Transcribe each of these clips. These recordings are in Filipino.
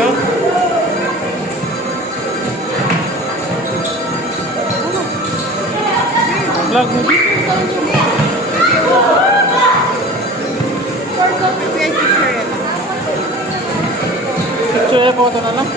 ka? Vlog mo dito. Picture photo na lang.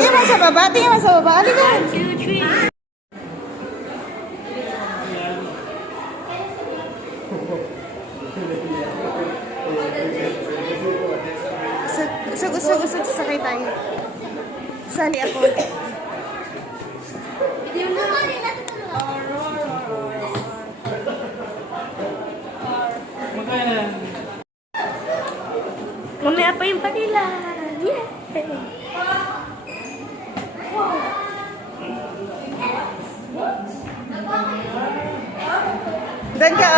Tingnan mo sa baba, tingnan mo sa baba. Ano ka? 1, 2, 3. Usag, sakay tayo. Sali ako. Mamaya pa yung panila. Yeah. Dan ka,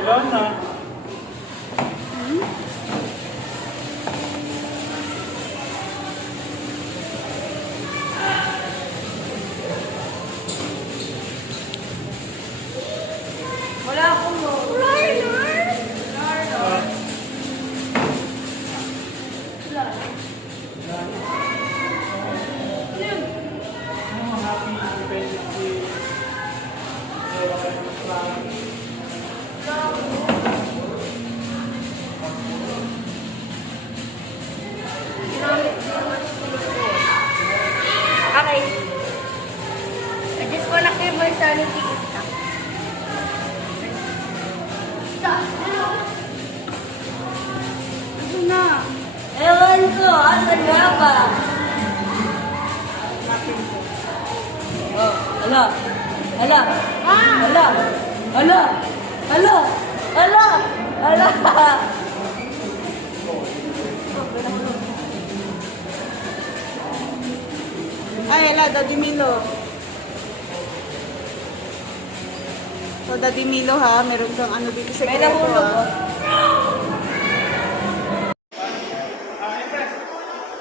Wala na. Wala akong Okay. I just wanna keep my sanity intact. Ano na? Ewan ko, asan nga ba? Oh, ala. Ala. Ala. Ala. Ala. Ala. Ala. ay, ala, Daddy Milo. So, Daddy Milo ha, meron kang ano dito sa May grupo, nahulog, ha?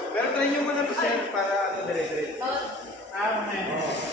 Pero try nyo muna to, sir, para ano, dire-dire. Ah, okay.